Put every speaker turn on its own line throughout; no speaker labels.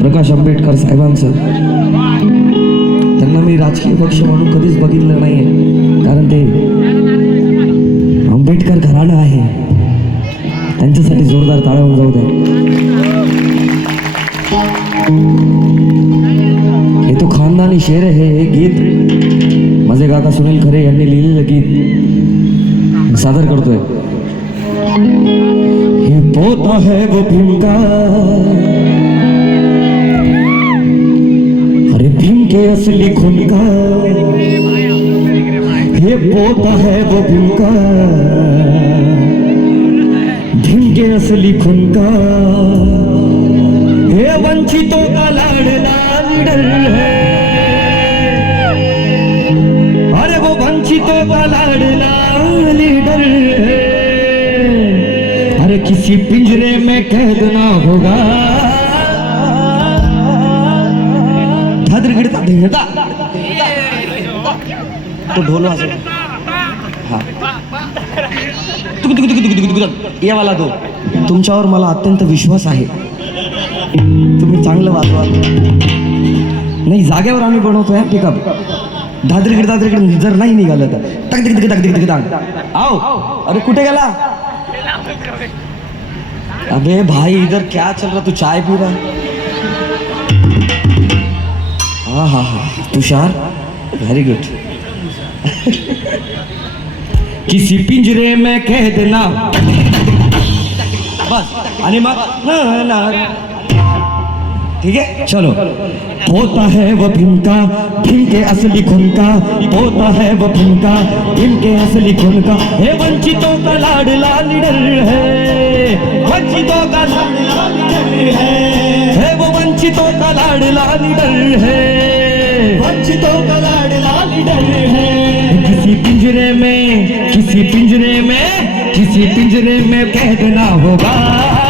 प्रकाश आंबेडकर साहेबांचं. त्यांना मी राजकीय पक्ष म्हणून कधीच बघितलं नाही कारण ते आंबेडकर घराणं आहे. त्यांच्यासाठी जोरदार ताळ्यावर जाऊ द्या. हे तो खानदानी शेर आहे हे गीत. माझे काका सुनील खरे यांनी लिहिलेलं गीत. सादर करतोय. हे पोता है वो भीम अरे भीम के असली खून का। ये पोता है वो भीम का भीम के असली खून का। ये वंचितों का लाडला लीडर किसी पिंजरे में कैद ना होगा। धादर गिरता धिंगता तो ढोल वाजव। हा। तुक तुक तुक तुक तुक ये वाला तो तुमच्यावर मला अत्यंत विश्वास आहे. तुम्ही चांगलं वाजवा. नाही जागेवर आम्ही बनवतो या पिकअप दादरीकडे दादरीकडे जर नाही निघालं तर. टक तिक तिक टक तिक तिक आओ! अरे कुठे गेला? अबे भाई, इधर क्या चल रहा? तू चाय पी रहा है? हाँ हाँ हाँ। तुषार वेरी गुड किसी पिंजरे में कह देना। बस, अनिमा ना- ना- ठीक है? चलो। होता है वो भीम का भीम के असली खून का। पोता है वो भीम का भीम के असली खून का। हे वंचितों का लाडला लीडर है। वंचितों का लाडला लीडर है। हे वो वंचितों का लाडला लीडर है। वंचितों का लाडला लीडर है। किसी पिंजरे में किसी पिंजरे में किसी पिंजरे में कैद ना होगा।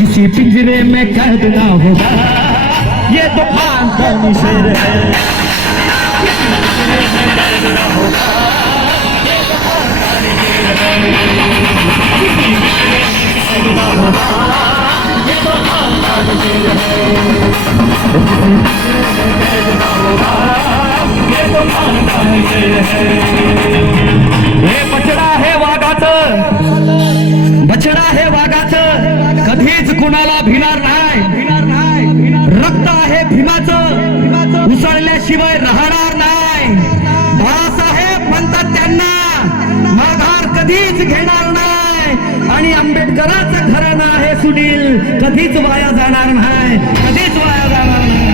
किसी पिंजरे में कैद ना होगा। ये तो खानदानी शेर है हे। कधीच कुणाला भिणार नाही. भिणार नाही रक्त आहे भीमाचं. उसळल्याशिवाय राहणार नाही. बाळासाहेब म्हणतात त्यांना माघार कधीच घेणार नाही. आणि आंबेडकरांचं घराणं आहे सुनील. कधीच वाया जाणार नाही. कधीच वाया जाणार नाही.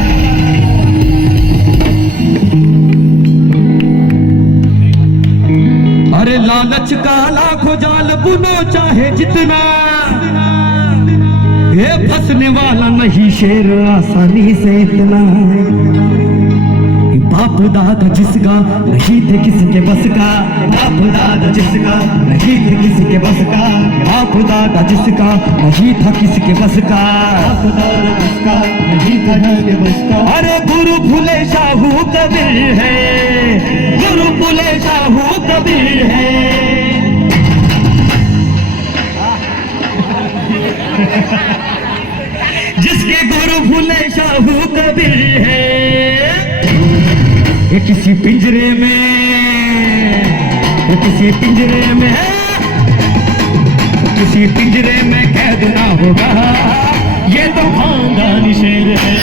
अरे लालच का लाखो जाल बुनो चाहे जितना. ये फंसने वाला नहीं शेर, आसानी से इतना। बाप दादा जिसका नहीं थे किसी के बस का, बाप दादा जिसका नहीं थे किसी के बस का, बाप दादा जिसका नहीं था किसी के बस का, बाप दादा जिसका नहीं था किसी के बस का। अरे गुरु फुले शाहू कबीर है। जिसके गुरु भूले शाहू कबीर है। ये किसी पिंजरे में, ये किसी पिंजरे में किसी पिंजरे में कैद ना होगा। ये तो खानदानी शेर है।